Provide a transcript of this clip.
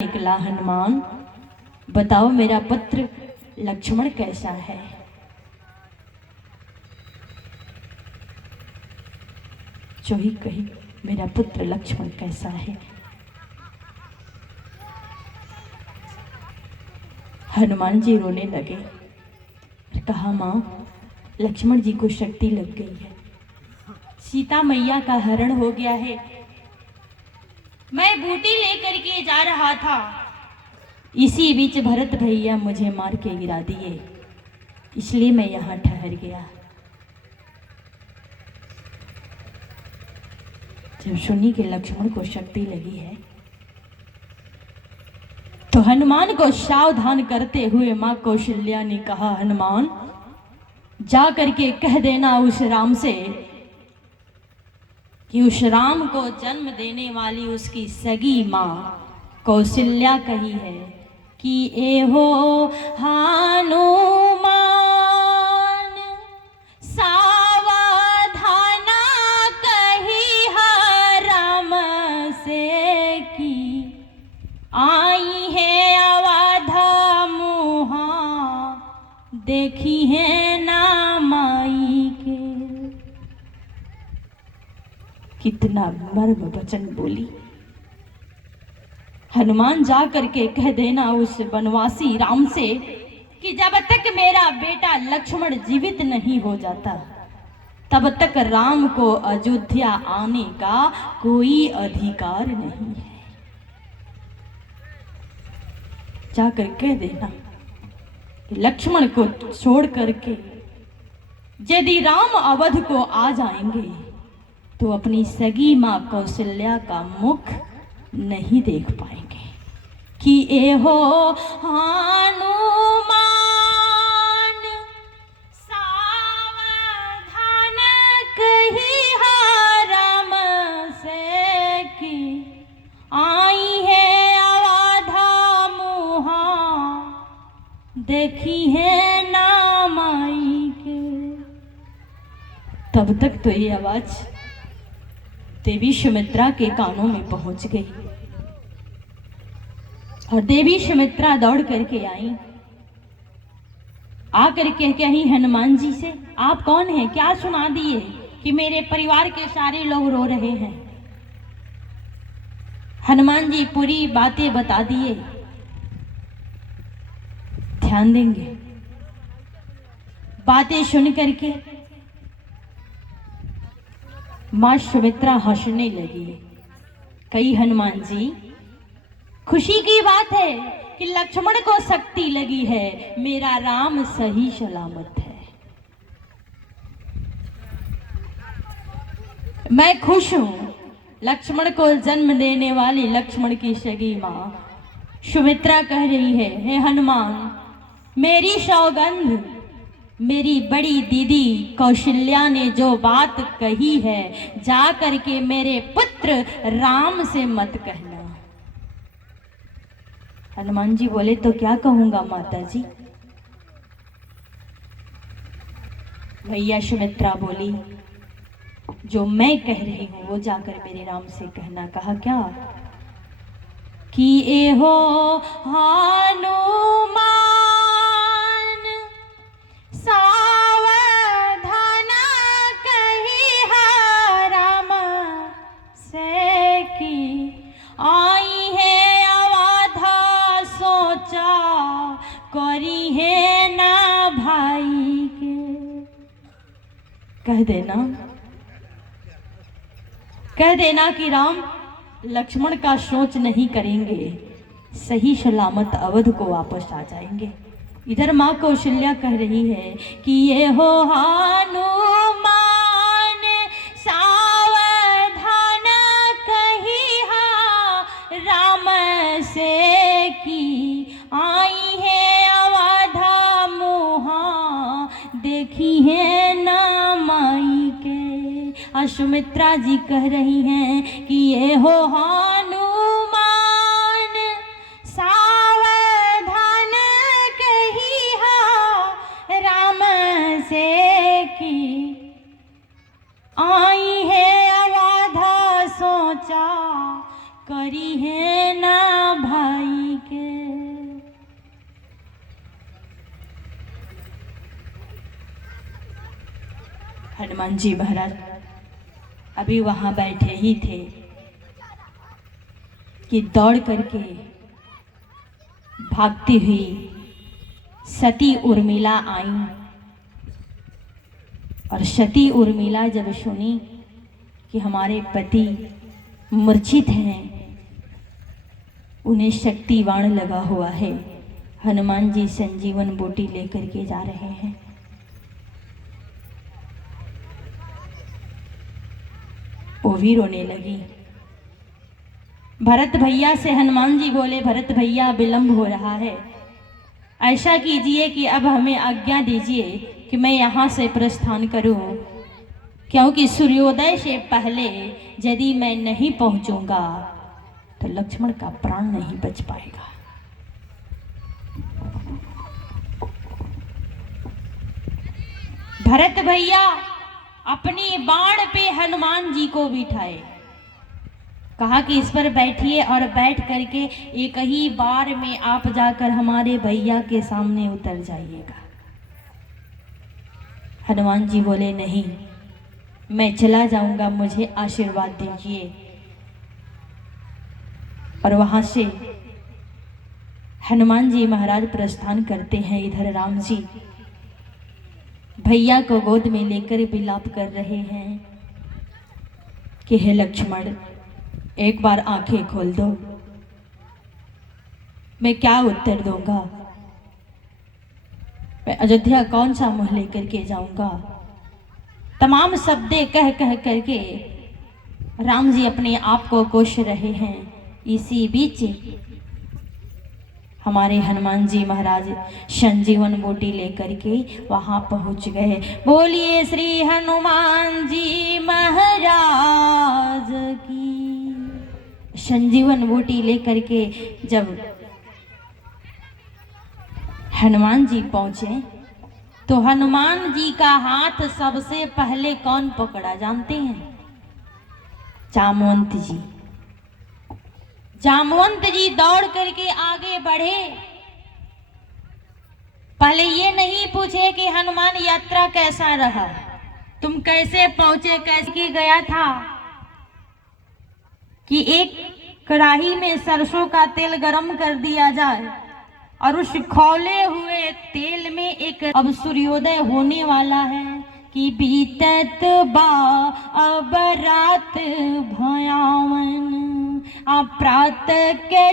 निकला हनुमान, बताओ मेरा पुत्र लक्ष्मण कैसा है। जो ही कही मेरा पुत्र लक्ष्मण कैसा है। हनुमान जी रोने लगे और कहा, माँ लक्ष्मण जी को शक्ति लग गई है, सीता मैया का हरण हो गया है। मैं बूटी लेकर के जा रहा था, इसी बीच भरत भैया मुझे मार के गिरा दिए, इसलिए मैं यहाँ ठहर गया। जब सुनी कि लक्ष्मण को शक्ति लगी है तो हनुमान को सावधान करते हुए मां कौशल्या ने कहा, हनुमान जा करके कह देना उस राम से कि उस राम को जन्म देने वाली उसकी सगी मां कौशल्या कही है कि ए हो हनुमान सावधान कही है राम से कि आई है अवध मुहा देखी है ना माई के। कितना मर्म वचन बोली। हनुमान जा करके कह देना उस वनवासी राम से कि जब तक मेरा बेटा लक्ष्मण जीवित नहीं हो जाता तब तक राम को अयोध्या आने का कोई अधिकार नहीं है। जाकर कह देना लक्ष्मण को छोड़ करके यदि राम अवध को आ जाएंगे तो अपनी सगी मां कौशल्या का मुख नहीं देख पाएंगे कि ए हो हनुमान सावधान कही है राम से कि आई है अवध मुहा देखी है ना माई के। तब तक तो ये आवाज देवी सुमित्रा के कानों में पहुंच गई और देवी सुमित्रा दौड़ करके आई। आकर के कही हनुमान जी से, आप कौन हैं, क्या सुना दिए कि मेरे परिवार के सारे लोग रो रहे हैं। हनुमान जी पूरी बातें बता दिए। ध्यान देंगे बातें सुन करके मां सुमित्रा हंसने लगी। कही, हनुमान जी खुशी की बात है कि लक्ष्मण को शक्ति लगी है, मेरा राम सही सलामत है। मैं खुश हूं। लक्ष्मण को जन्म देने वाली लक्ष्मण की सगी मां सुमित्रा कह रही है, हे हनुमान मेरी सौगंध मेरी बड़ी दीदी कौशल्या ने जो बात कही है जा करके मेरे पुत्र राम से मत कहना। हनुमान जी बोले, तो क्या कहूंगा माता जी। भैया सुमित्रा बोली, जो मैं कह रही हूं वो जाकर मेरे राम से कहना। कहा, क्या कि ए हो हनुमान सावधान कही है राम से कि आई है अवध सोचा करी है ना भाई के। कह देना कि राम लक्ष्मण का सोच नहीं करेंगे, सही सलामत अवध को वापस आ जाएंगे। इधर मां कौशल्या कह रही है कि ये हो हनुमान सावधान कही है राम से कि आई है अवध मुहा देखी है ना माई के। सुमित्रा जी कह रही हैं कि ये हो हनुमान सावधान कही है राम से कि आई है अवध सोचा करी है ना भाई। हनुमान जी महाराज अभी वहां बैठे ही थे कि दौड़ करके भागती हुई सती उर्मिला आई। और सती उर्मिला जब सुनी कि हमारे पति मूर्छित हैं, उन्हें शक्ति बाण लगा हुआ है, हनुमान जी संजीवन बूटी लेकर के जा रहे हैं। वो भी रोने लगी। भरत भैया से हनुमान जी बोले, भरत भैया विलंब हो रहा है, ऐसा कीजिए कि अब हमें आज्ञा दीजिए कि मैं यहाँ से प्रस्थान करूं, क्योंकि सूर्योदय से पहले यदि मैं नहीं पहुंचूंगा तो लक्ष्मण का प्राण नहीं बच पाएगा। भरत भैया अपनी बाण पे हनुमान जी को बिठाए, कहा कि इस पर बैठिए और बैठ करके एक ही बार में आप जाकर हमारे भैया के सामने उतर जाइएगा। हनुमान जी बोले, नहीं, मैं चला जाऊंगा, मुझे आशीर्वाद दीजिए। और वहां से हनुमान जी महाराज प्रस्थान करते हैं। इधर राम जी भैया को गोद में लेकर विलाप कर रहे हैं कि हे लक्ष्मण, एक बार आंखें खोल दो, मैं क्या उत्तर दूंगा, मैं अयोध्या कौन सा मुंह लेकर के जाऊंगा। तमाम शब्दें कह कह करके राम जी अपने आप को कोस रहे हैं। इसी बीच हमारे हनुमान जी महाराज संजीवन बूटी लेकर के वहां पहुंच गए। बोलिए श्री हनुमान जी महाराज की। संजीवन बूटी लेकर के जब हनुमान जी पहुंचे तो हनुमान जी का हाथ सबसे पहले कौन पकड़ा जानते हैं? जामवंत जी। जामवंत जी दौड़ करके आगे बढ़े। पहले ये नहीं पूछे कि हनुमान यात्रा कैसा रहा, तुम कैसे पहुंचे, कैसे गया था, कि एक कढ़ाई में सरसों का तेल गरम कर दिया जाए और उस खौले हुए तेल में एक अब सूर्योदय होने वाला है कि बीतत बा अब रात भयावन प्रातः के